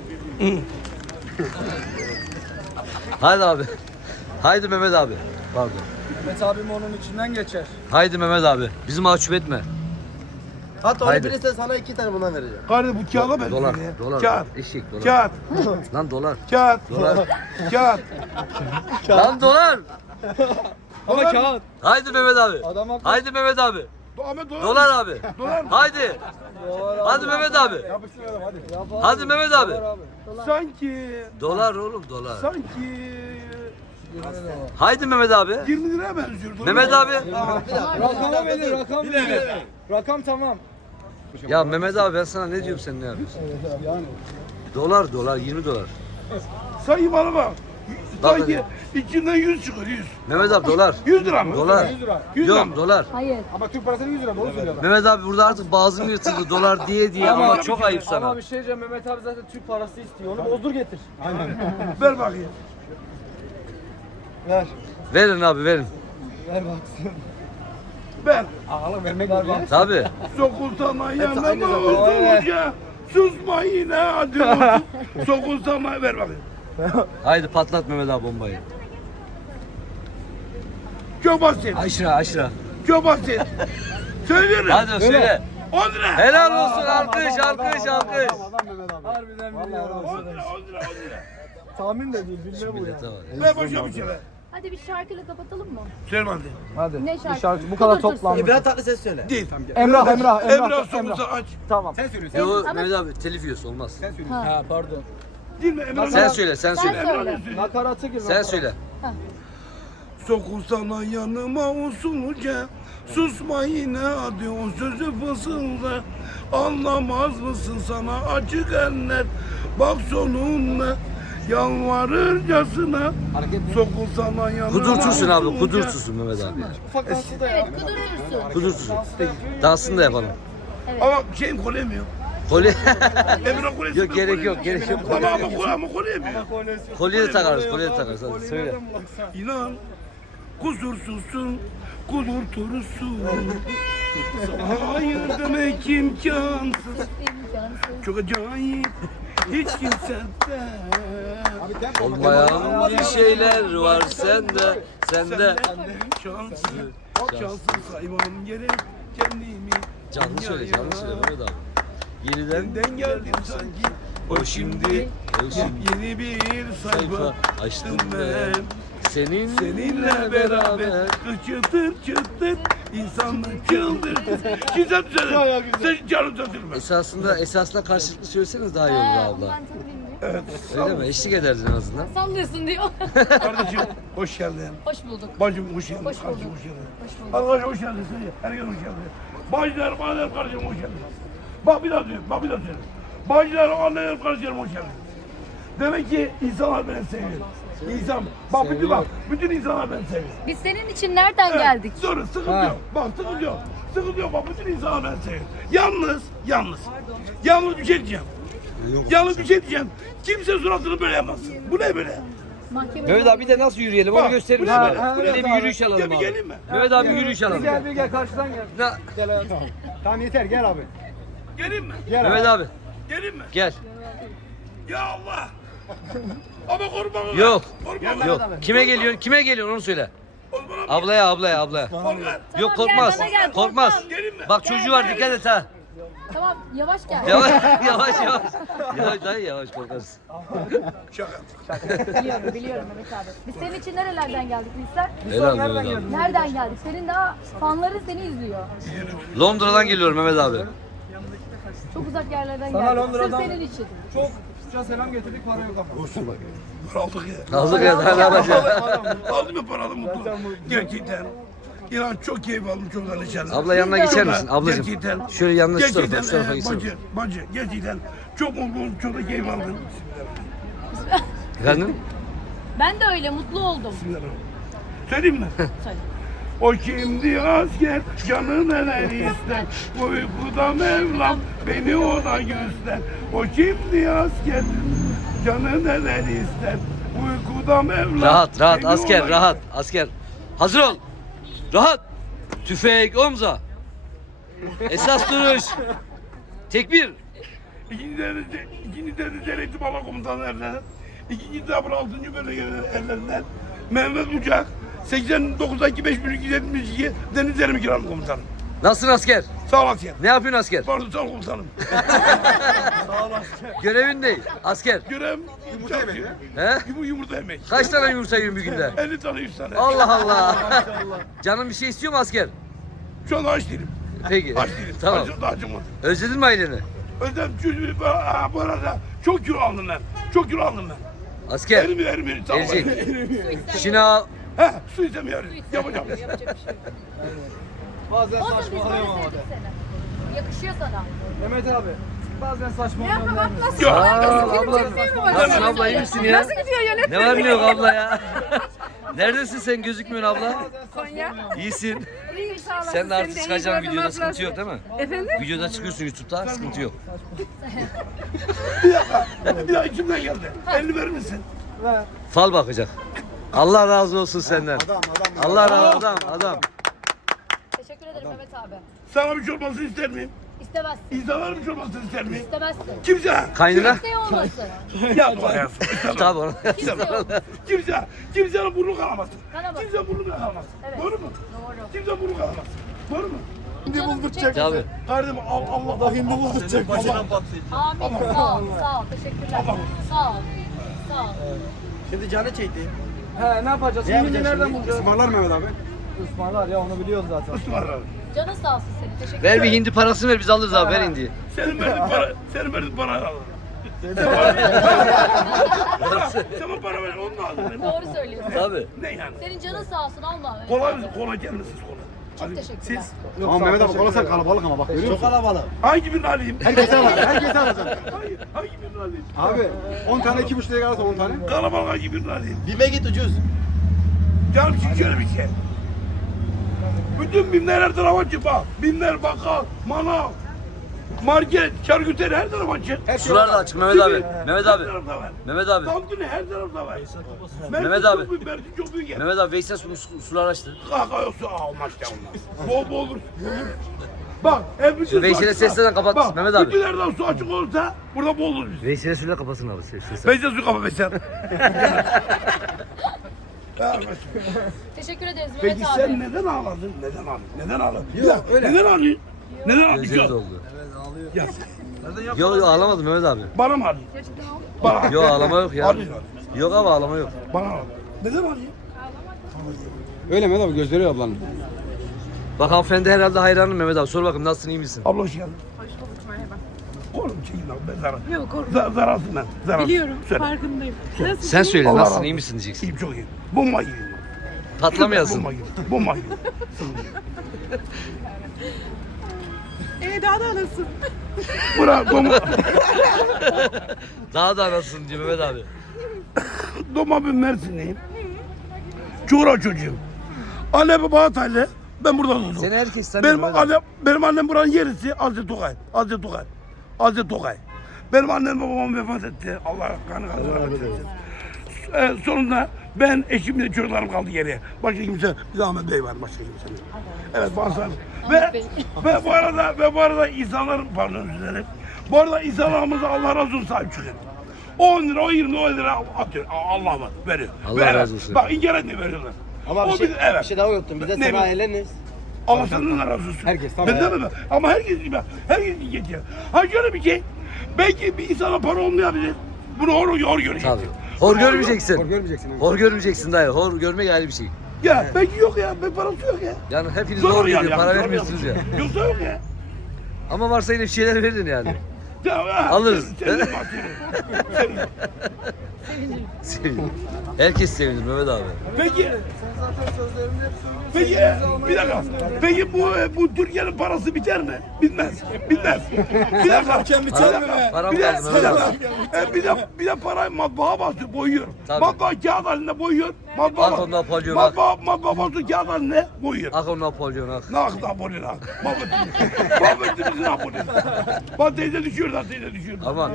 [SPEAKER 2] Haydi abi. Haydi Mehmet abi. Pardon.
[SPEAKER 5] Mehmet abim onun içinden geçer.
[SPEAKER 2] Haydi Mehmet abi. Bizi mahcup etme.
[SPEAKER 6] Hatta onu
[SPEAKER 2] Haydi.
[SPEAKER 6] bilirsen sana iki tane bundan vereceğim.
[SPEAKER 3] Kardeşim bu kağıda ben.
[SPEAKER 2] Dolar. Dolar.
[SPEAKER 3] Kağıt.
[SPEAKER 2] Eşek dolar.
[SPEAKER 3] Kağıt.
[SPEAKER 2] Lan dolar.
[SPEAKER 3] Kağıt.
[SPEAKER 2] Dolar.
[SPEAKER 3] Kağıt.
[SPEAKER 2] Lan dolar.
[SPEAKER 5] Ama kağıt.
[SPEAKER 2] Haydi Mehmet abi.
[SPEAKER 5] Adam haklı.
[SPEAKER 2] Haydi Mehmet abi.
[SPEAKER 3] Ahmet dolar.
[SPEAKER 2] Dolar abi.
[SPEAKER 3] Dolar.
[SPEAKER 2] Haydi. Hadi Mehmet abi.
[SPEAKER 1] Yapıştır adam hadi.
[SPEAKER 2] Hadi Mehmet abi.
[SPEAKER 3] Sanki.
[SPEAKER 2] Dolar oğlum dolar.
[SPEAKER 3] Sanki.
[SPEAKER 2] Haydi Mehmet abi.
[SPEAKER 3] yirmi liraya benziyor. dolar.
[SPEAKER 2] Mehmet abi.
[SPEAKER 5] Rakama verir, rakam verir. Rakam tamam.
[SPEAKER 2] Ya Mehmet abi ben sana ne diyorum sen ne yapıyorsun? Dolar dolar yirmi dolar.
[SPEAKER 3] Sayı bana bak.
[SPEAKER 2] Bak
[SPEAKER 3] Sanki
[SPEAKER 2] hadi.
[SPEAKER 3] içinden yüz çıkıyor yüz.
[SPEAKER 2] Mehmet abi dolar.
[SPEAKER 3] Yüz lira mı?
[SPEAKER 2] Dolar.
[SPEAKER 1] yüz lira.
[SPEAKER 3] Yüz lira
[SPEAKER 2] Yok
[SPEAKER 3] mı?
[SPEAKER 2] dolar.
[SPEAKER 4] Hayır.
[SPEAKER 1] Ama Türk parasını yüz lira doğru söylüyorlar.
[SPEAKER 2] Mehmet abi burada artık boğazım yırtıldı dolar diye diye ama çok ayıp sana.
[SPEAKER 5] Ama bir şey diyeceğim, Mehmet abi zaten Türk parası istiyor. Onu bozdur getir.
[SPEAKER 3] Ver bakayım.
[SPEAKER 5] Ver.
[SPEAKER 2] Verin abi verin.
[SPEAKER 5] Ver baksın.
[SPEAKER 3] Ver.
[SPEAKER 1] Ağalık vermek
[SPEAKER 5] Ver
[SPEAKER 1] gibi.
[SPEAKER 5] bak.
[SPEAKER 2] Tabii.
[SPEAKER 3] Sokulsana yanıma
[SPEAKER 5] aynı zaman.
[SPEAKER 3] usulca. Susma yine hadi olsun. Sokulsana ver bakayım.
[SPEAKER 2] Haydi patlat Mehmet abi bombayı.
[SPEAKER 3] Çok basit.
[SPEAKER 2] Aşra aşra.
[SPEAKER 3] Çok basit. Söylüyorum.
[SPEAKER 2] Hadi söyle.
[SPEAKER 3] on lira.
[SPEAKER 2] Helal olsun alkış alkış alkış.
[SPEAKER 1] Adam Mehmet abi.
[SPEAKER 5] Harbiden
[SPEAKER 1] Vallahi
[SPEAKER 5] biliyorum.
[SPEAKER 1] helal olsun.
[SPEAKER 3] on lira on lira on lira.
[SPEAKER 5] Tahmin de değil, bilmem bu ya.
[SPEAKER 2] Millete var ya.
[SPEAKER 3] Ver başka bir şey ver.
[SPEAKER 4] Hadi bir şarkıyla kapatalım mı?
[SPEAKER 3] Söyle hadi.
[SPEAKER 5] Hadi.
[SPEAKER 4] Ne
[SPEAKER 5] Bir
[SPEAKER 4] şarkı?
[SPEAKER 5] şarkı bu kadar
[SPEAKER 4] Kudurtursun.
[SPEAKER 5] toplanmış.
[SPEAKER 6] İbrahim Tatlıses söyle.
[SPEAKER 3] Değil.
[SPEAKER 5] Emrah, Emrah, Emrah.
[SPEAKER 3] Emrah
[SPEAKER 5] Emrah.
[SPEAKER 3] sokulsa aç.
[SPEAKER 5] Tamam.
[SPEAKER 1] Sen söylüyorsun.
[SPEAKER 2] Yo
[SPEAKER 4] Ama-
[SPEAKER 2] Mehmet abi telif yiyorsun olmaz.
[SPEAKER 1] Sen söylüyorsun.
[SPEAKER 5] Ha pardon.
[SPEAKER 3] Değil mi Emrah?
[SPEAKER 2] Sen söyle sen
[SPEAKER 4] Sen
[SPEAKER 2] söyle.
[SPEAKER 4] söyle.
[SPEAKER 5] Nakaratı gir.
[SPEAKER 2] Sen
[SPEAKER 5] nakarat.
[SPEAKER 2] söyle.
[SPEAKER 3] Sokulsana yanıma usulca. Susma yine hadi o sözü fısılda. Anlamaz mısın sana açık eller. Bak sonunda yalvarırcasına. Sokulsana yanıma
[SPEAKER 2] Kudurtursun abi
[SPEAKER 3] usulca.
[SPEAKER 2] kudurtursun Mehmet abi.
[SPEAKER 5] Ufak dansı da
[SPEAKER 4] Evet
[SPEAKER 5] ya.
[SPEAKER 4] kudurtursun.
[SPEAKER 2] Kudurtursun. Dansını da yapalım.
[SPEAKER 3] Ama şeyim kolemiyor.
[SPEAKER 2] Kolye.
[SPEAKER 3] Emrah kolesi.
[SPEAKER 2] Yok gerek yok gerek yok.
[SPEAKER 3] Ama ama kole ama kolemiyor.
[SPEAKER 2] Kolye de takarız kolye de takarız hadi söyle.
[SPEAKER 3] İnan kusursuzsun, kudurtursun. Sana hayır demek imkansız. Çok acayip, hiç kimsede.
[SPEAKER 1] Abi tempo.
[SPEAKER 2] Olmayan bir şeyler var sende. Sende.
[SPEAKER 3] Şanssız, şanssız saymam gerek kendimi.
[SPEAKER 2] Canlı söyle canlı söyle Mehmet abi. Yeniden
[SPEAKER 3] Senden geldim sanki.
[SPEAKER 2] o şimdi o şimdi
[SPEAKER 3] Yeni bir sayfa
[SPEAKER 2] sayfa açtım ben. Senin
[SPEAKER 3] Seninle beraber çıtır çıtır insanlık çıldırtır. Güzel güzel. Sen canım söndürme.
[SPEAKER 2] Esasında esasında karşılıklı söyleseniz daha iyi olur abla.
[SPEAKER 4] Ben çok bilmiyorum.
[SPEAKER 3] Evet.
[SPEAKER 2] Öyle mi? Eşlik ederdin en azından.
[SPEAKER 4] Sallıyorsun diyor.
[SPEAKER 3] Kardeşim hoş geldin.
[SPEAKER 4] Hoş bulduk.
[SPEAKER 3] Bacım hoş geldin.
[SPEAKER 4] Hoş
[SPEAKER 3] Kardeşim
[SPEAKER 4] bulduk.
[SPEAKER 3] hoş geldin.
[SPEAKER 4] Hoş bulduk.
[SPEAKER 3] Arkadaş hoş geldin. Herkes hoş geldin. Bacılar, anneler, kardeşim hoş geldin. Bak bir daha diyorum, bak bir daha diyorum. Bacılar, anneler, kardeşlerim hoş geldin. Demek ki insanlar beni seviyor. İnsan, bak bütün bak, bütün insanlar beni seviyor.
[SPEAKER 4] Biz senin için nereden geldik?
[SPEAKER 3] Sonra sıkıntı yok. Bak sıkıntı yok. Sıkıntı yok. Bak bütün insanlar beni seviyor. Yalnız, yalnız. Yalnız bir şey diyeceğim. Yalnız bir şey diyeceğim. Kimse suratını böyle yapmasın. Bu ne böyle?
[SPEAKER 4] Mahkeme.
[SPEAKER 2] Mehmet abi bir de nasıl yürüyelim onu
[SPEAKER 3] Bak,
[SPEAKER 2] gösterir
[SPEAKER 3] bu
[SPEAKER 2] misin
[SPEAKER 3] ne
[SPEAKER 2] bana?
[SPEAKER 3] böyle?
[SPEAKER 5] Ha,
[SPEAKER 2] Bir de
[SPEAKER 5] evet
[SPEAKER 2] bir
[SPEAKER 5] abi.
[SPEAKER 2] yürüyüş
[SPEAKER 3] Gel
[SPEAKER 2] alalım
[SPEAKER 3] bir
[SPEAKER 2] abi.
[SPEAKER 3] geleyim mi?
[SPEAKER 2] Mehmet abi bir yürüyüş
[SPEAKER 5] Bir
[SPEAKER 2] alalım.
[SPEAKER 5] gel bir gel karşıdan gel.
[SPEAKER 2] Na-
[SPEAKER 5] Gel abi.
[SPEAKER 1] Tamam. Tamam yeter gel abi.
[SPEAKER 3] Geleyim mi?
[SPEAKER 1] Gel
[SPEAKER 2] Mehmet abi
[SPEAKER 3] Geleyim mi?
[SPEAKER 2] gel.
[SPEAKER 3] Ya Allah! Ama korkma bana.
[SPEAKER 2] Yok.
[SPEAKER 3] Korkma.
[SPEAKER 2] Yok. Kime geliyorsun? Kime geliyorsun onu söyle.
[SPEAKER 3] Osman abi.
[SPEAKER 2] Ablaya ablaya ablaya.
[SPEAKER 3] Korkma.
[SPEAKER 2] Yok
[SPEAKER 4] gel,
[SPEAKER 2] korkmaz.
[SPEAKER 4] bana gel,
[SPEAKER 2] Korkmaz.
[SPEAKER 4] korkmam.
[SPEAKER 3] Geleyim mi?
[SPEAKER 2] Bak çocuğu var dikkat et ha.
[SPEAKER 4] Tamam yavaş gel.
[SPEAKER 2] Yavaş yavaş yavaş. Yavaş dayı yavaş korkarsın.
[SPEAKER 3] Şaka.
[SPEAKER 4] Biliyorum biliyorum Mehmet abi. Biz senin için nerelerden geldik Nilsen?
[SPEAKER 2] Helal Mehmet abi.
[SPEAKER 4] Nereden geldik? Senin daha fanların seni izliyor.
[SPEAKER 2] Londra'dan geliyorum Mehmet abi.
[SPEAKER 4] Çok uzak yerlerden
[SPEAKER 5] Sana
[SPEAKER 4] geldik.
[SPEAKER 5] Londra'dan-
[SPEAKER 4] Sırf senin için.
[SPEAKER 5] Çok sıkça selam getirdik, para yok ama.
[SPEAKER 3] Para aldık ya.
[SPEAKER 2] Aldık ya daha ne yapacağız?
[SPEAKER 3] Aldım ya paralı mutlu. Gerçekten. İnan çok keyif aldım, çok da neşelendim.
[SPEAKER 2] Abla yanına geçer misin ablacığım?
[SPEAKER 3] Gerçekten.
[SPEAKER 2] Şöyle yanına şu tarafa,
[SPEAKER 3] Gerçekten
[SPEAKER 2] şu tarafa
[SPEAKER 3] e,
[SPEAKER 2] geçsene.
[SPEAKER 3] bacı, bacı gerçekten çok mutluyum, çok da keyif aldım.
[SPEAKER 2] Efendim?
[SPEAKER 4] Ben de öyle mutlu oldum.
[SPEAKER 3] Söyleyeyim mi?
[SPEAKER 4] Söyle.
[SPEAKER 3] O şimdi asker, canı neler ister. Bu uykuda Mevlam beni ona göster. O şimdi asker, canı neler ister. Bu uykuda Mevlam
[SPEAKER 2] Rahat rahat
[SPEAKER 3] beni
[SPEAKER 2] asker
[SPEAKER 3] ona-
[SPEAKER 2] rahat asker. Hazır ol. Rahat. Tüfek omza. Esas duruş. Tekbir.
[SPEAKER 3] İkinci derece, ikinci derece eğitim ala komutanı erlerinden. İkinci tabur altıncı bölge erlerinden. Mehmet Uçak. seksen dokuzdaki beş bin iki yüz yetmiş iki Deniz Erimi Kiranlı komutanım.
[SPEAKER 2] Nasılsın asker?
[SPEAKER 3] Sağ ol asker.
[SPEAKER 2] Ne yapıyorsun asker?
[SPEAKER 3] Pardon sağ ol komutanım.
[SPEAKER 2] Görevin ne? Asker.
[SPEAKER 3] Görev yumurta yemek.
[SPEAKER 2] He?
[SPEAKER 3] Bu yumurta yemek.
[SPEAKER 2] Kaç tane yumurta yiyorsun bir günde?
[SPEAKER 3] elli tane yüz tane.
[SPEAKER 2] Allah Allah. Canın bir şey istiyor mu asker?
[SPEAKER 3] Şu an aç değilim.
[SPEAKER 2] Peki.
[SPEAKER 3] Aç değilim.
[SPEAKER 2] Tamam.
[SPEAKER 3] Acım da acımadı.
[SPEAKER 2] Özledin mi aileni?
[SPEAKER 3] Özlem çocuğu bu arada çok kilo aldım ben. Çok kilo aldım ben.
[SPEAKER 2] Asker.
[SPEAKER 3] Erimi erimi sağ ol.
[SPEAKER 2] Gelecek. Şınav.
[SPEAKER 3] Heh su istemiyor. Yapacağım.
[SPEAKER 4] Yapacak bir şey yok.
[SPEAKER 5] Bazen
[SPEAKER 4] Olsun biz böyle
[SPEAKER 5] saçmalıyorum ama
[SPEAKER 4] sevdik
[SPEAKER 5] de.
[SPEAKER 4] seni. Yakışıyor sana.
[SPEAKER 5] Mehmet abi, bazen saçma.
[SPEAKER 4] Ne yapalım abla?
[SPEAKER 3] Yok.
[SPEAKER 2] Aa,
[SPEAKER 4] Film
[SPEAKER 2] abla.
[SPEAKER 4] çekmeye mi
[SPEAKER 2] Nasılsın
[SPEAKER 4] başladın?
[SPEAKER 2] abla, iyi misin ya?
[SPEAKER 4] Nasıl gidiyor yönetmen?
[SPEAKER 2] Ne var ne yok abla ya? Neredesin sen, gözükmüyorsun abla?
[SPEAKER 4] Konya.
[SPEAKER 2] İyisin.
[SPEAKER 4] İyiyim sağ olasın.
[SPEAKER 2] Sen de artık
[SPEAKER 4] Seni iyi
[SPEAKER 2] çıkacaksın,
[SPEAKER 4] gördüm
[SPEAKER 2] videoda
[SPEAKER 4] abla.
[SPEAKER 2] sıkıntı yok değil mi?
[SPEAKER 4] Efendim?
[SPEAKER 2] Videoda çıkıyorsun YouTube'da, sıkıntı yok.
[SPEAKER 3] Bir dakika. Bir dakika içimden geldi. Elini verir misin?
[SPEAKER 2] Fal bakacak. Allah razı olsun senden.
[SPEAKER 1] Adam adam.
[SPEAKER 2] Allah razı adam adam.
[SPEAKER 4] Teşekkür ederim Mehmet abi.
[SPEAKER 3] Sana bir şey olmasını ister miyim?
[SPEAKER 4] İstemezsin.
[SPEAKER 3] İnsanlara bir şey olmasını ister miyim?
[SPEAKER 4] İstemezsin.
[SPEAKER 3] Kimse.
[SPEAKER 2] Kaynına?
[SPEAKER 4] Kimseye olmasın.
[SPEAKER 3] Yapma ya.
[SPEAKER 2] Tabii onu.
[SPEAKER 4] Kimseye olmasın.
[SPEAKER 3] Kimse. Kimsenin burnu kanamasın.
[SPEAKER 4] Kanamasın.
[SPEAKER 3] Kimse burnu kanamasın.
[SPEAKER 4] Evet.
[SPEAKER 3] Doğru mu?
[SPEAKER 4] Doğru.
[SPEAKER 3] Kimse burnu kanamasın. Doğru mu?
[SPEAKER 1] Hindi bulduk çek.
[SPEAKER 2] Tabii.
[SPEAKER 3] Kardeşim al Allah da
[SPEAKER 1] Hindi bulduk çek.
[SPEAKER 4] Amin. Sağ ol. Sağ ol. Teşekkürler. Sağ ol. Sağ ol.
[SPEAKER 6] Şimdi canı çekti.
[SPEAKER 5] He ne yapacağız?
[SPEAKER 6] Ne
[SPEAKER 5] Şimdi
[SPEAKER 6] yapacağız
[SPEAKER 5] nereden
[SPEAKER 6] şimdi?
[SPEAKER 5] bulacağız?
[SPEAKER 1] Ismarlar Mehmet abi.
[SPEAKER 5] Ismarlar ya onu biliyoruz zaten.
[SPEAKER 3] ısmarlar.
[SPEAKER 4] Canın sağ olsun senin. Teşekkür
[SPEAKER 2] Ver
[SPEAKER 4] ederim.
[SPEAKER 2] bir hindi parasını ver, biz alırız abi, ver hindiyi.
[SPEAKER 3] Senin verdiğin para, senin verdiğin para alırım. Sen para ver, onu da alırım.
[SPEAKER 4] Doğru söylüyorsun.
[SPEAKER 2] Tabii.
[SPEAKER 3] Ne yani?
[SPEAKER 4] Senin canın sağ olsun alma.
[SPEAKER 3] Kolay mısın? Kolay gelmesin kola.
[SPEAKER 4] Çok teşekkürler.
[SPEAKER 3] Siz
[SPEAKER 1] Tamam Mehmet abi kola sen kalabalık ama bak görüyor
[SPEAKER 6] Çok
[SPEAKER 1] musun?
[SPEAKER 6] kalabalık.
[SPEAKER 3] hangi birini alayım?
[SPEAKER 1] Herkese alacaksın. Herkese alacaksın.
[SPEAKER 3] Hangi, hangi birini alayım?
[SPEAKER 1] Abi on tane iki buçuk liraya alırsan on tane.
[SPEAKER 3] Kalabalık hangi birini alayım?
[SPEAKER 6] Bime git ucuz.
[SPEAKER 3] Canım şimdi şöyle bir şey. Bütün bimler her tarafa açık bak. Bimler, bakkal, manav, market, şarküteri her tarafa açık.
[SPEAKER 2] Sular da açık Mehmet abi.
[SPEAKER 3] Simit,
[SPEAKER 2] Mehmet
[SPEAKER 3] her
[SPEAKER 2] abi.
[SPEAKER 3] tarafta var.
[SPEAKER 2] Mehmet abi.
[SPEAKER 3] Tantuni her tarafta var.
[SPEAKER 2] Mehmet abi.
[SPEAKER 3] Çok büyük, Mersin çok büyük yer.
[SPEAKER 2] Mehmet abi Veysel su, su- sular açtı.
[SPEAKER 3] Kaka yoksa olmaz ya onlar. Bol bol olur. Bak, hep bütün su
[SPEAKER 2] Veysel'e
[SPEAKER 3] açık.
[SPEAKER 2] seslen, kapat
[SPEAKER 3] Bak,
[SPEAKER 2] Mehmet abi.
[SPEAKER 3] bütün yerden su açık olursa burada bol olur.
[SPEAKER 2] Veysel'e suyla kapatsın abi. Ses, ses.
[SPEAKER 3] Veysel su kapa Veysel.
[SPEAKER 4] Teşekkür ederiz
[SPEAKER 3] Peki
[SPEAKER 4] Mehmet
[SPEAKER 3] sen
[SPEAKER 4] abi.
[SPEAKER 3] neden ağladın? Neden ağladın? Neden ağladın? Yok öyle. Neden ağlıyorsun? Neden ağlıyorsun?
[SPEAKER 2] Gözleri doldu.
[SPEAKER 3] Ya,
[SPEAKER 2] Yok yok ağlamadım Mehmet abi.
[SPEAKER 3] bana mı ağlıyorsun? Bana.
[SPEAKER 2] Yok ağlama yok ya.
[SPEAKER 3] Ağlıyorsun.
[SPEAKER 2] Yok abi ağlama yok.
[SPEAKER 3] Bana ağlıyorsun. Neden ağlıyorsun?
[SPEAKER 1] Öyle Mehmet abi gözleri ablanın.
[SPEAKER 2] Bak hanımefendi herhalde hayranım Mehmet abi. Sor bakayım nasılsın, iyi misin?
[SPEAKER 3] Abla hoş geldin. Hoş bulduk merhaba. Oğlum çekin abi ben zarar. Yok korkma. Zar, zararsın ben. Zararsın.
[SPEAKER 7] Biliyorum,
[SPEAKER 3] Söyle.
[SPEAKER 7] farkındayım. Nasıl?
[SPEAKER 2] Sen söyle
[SPEAKER 3] Allah
[SPEAKER 2] nasılsın,
[SPEAKER 3] razı
[SPEAKER 2] iyi
[SPEAKER 3] olsun.
[SPEAKER 2] misin diyeceksin.
[SPEAKER 3] İyiyim çok iyiyim. Bomba gibiyim.
[SPEAKER 2] Patlamayasın.
[SPEAKER 3] Bomba gibi. Bomba gibi.
[SPEAKER 7] Ee, daha da nasıl?
[SPEAKER 3] Bırak bomba.
[SPEAKER 2] Daha da nasılsın diyor Mehmet abi.
[SPEAKER 3] Doma ben Mersinliyim. Çuğra çocuğum. Anne baba Hataylı. Ben burada doğdum.
[SPEAKER 2] Seni herkes tanıyor
[SPEAKER 3] Benim
[SPEAKER 2] Mehmet abi.
[SPEAKER 3] annem, benim annem buranın yerisi Hazreti Tokay. Hazreti Tokay. Hazreti Tokay. Benim annem babam vefat etti. Allah kanı kanı rahmet eylesin. Ee, sonunda ben eşimle çocuklarım kaldı geriye. Başka kimse, bir de Ahmet Bey var başka kimse. yok. Evet Bansar. Ve,
[SPEAKER 4] Bey.
[SPEAKER 3] ve bu arada ve bu arada insanların pardon özür dilerim. Bu arada insanlarımıza Allah razı olsun sahip çıkın. on lira, o yirmi, on lira atıyor. Allah var, veriyor.
[SPEAKER 2] Allah
[SPEAKER 3] Ver-
[SPEAKER 2] razı olsun.
[SPEAKER 3] Bak inkar etmiyor veriyorlar.
[SPEAKER 6] Ama bir
[SPEAKER 3] O
[SPEAKER 6] şey,
[SPEAKER 3] bir- evet.
[SPEAKER 6] bir şey daha unuttum. Biz de
[SPEAKER 3] Ne
[SPEAKER 6] sana
[SPEAKER 3] bu?
[SPEAKER 6] eğleniriz.
[SPEAKER 3] Allah senden de razı olsun.
[SPEAKER 1] Herkes, tamam.
[SPEAKER 3] Benden mi? Ama herkes gibi. Herkes gibi geçiyor. Ha şöyle bir şey. Belki bir insana para olmayabilir. Bunu hor, hor göreceksin.
[SPEAKER 2] Tabii. Hor
[SPEAKER 1] Hor
[SPEAKER 2] görmeyeceksin.
[SPEAKER 1] görmeyeceksin.
[SPEAKER 2] Hor görmeyeceksin dayı. Hor görmek ayrı bir şey.
[SPEAKER 3] Ya belki yok ya. Ben parası yok ya.
[SPEAKER 2] Yani hepiniz
[SPEAKER 3] Zor
[SPEAKER 2] hor
[SPEAKER 3] yani,
[SPEAKER 2] görüyor, para
[SPEAKER 3] zor
[SPEAKER 2] vermiyorsunuz ya.
[SPEAKER 3] yani. Yoksa yok ya.
[SPEAKER 2] Ama varsa yine bir şeyler verin yani.
[SPEAKER 3] Ya, ha,
[SPEAKER 2] Alırız.
[SPEAKER 3] sen- senin bak senin. Senin.
[SPEAKER 2] Sevin. Herkes sevinir Mehmet abi.
[SPEAKER 3] Peki. Peki bir dakika. Peki bu bu Türkiye'nin parası biter mi? Bitmez. Bitmez. Bir dakika.
[SPEAKER 2] Param, param
[SPEAKER 3] Bir de,
[SPEAKER 2] kaldı
[SPEAKER 3] bir,
[SPEAKER 2] Mehmet
[SPEAKER 3] de,
[SPEAKER 2] abi.
[SPEAKER 3] e, bir de bir de parayı matbaa basıyor, boyuyor.
[SPEAKER 2] Tabii.
[SPEAKER 3] Matbaa kağıt halinde boyuyor. Matbaa,
[SPEAKER 2] Ak o Napolyon, ak.
[SPEAKER 3] matbaa, matbaa basıyor kağıt halinde boyuyor.
[SPEAKER 2] Ak o Napolyon ak.
[SPEAKER 3] Nak Napolyon ak. Mahvettin. Mahvettin bizi Napolyon. Bak teyze düşüyor da teyze düşüyor.
[SPEAKER 2] Aman.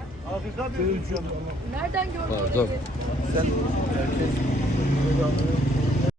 [SPEAKER 4] Nereden gördün?
[SPEAKER 2] Pardon.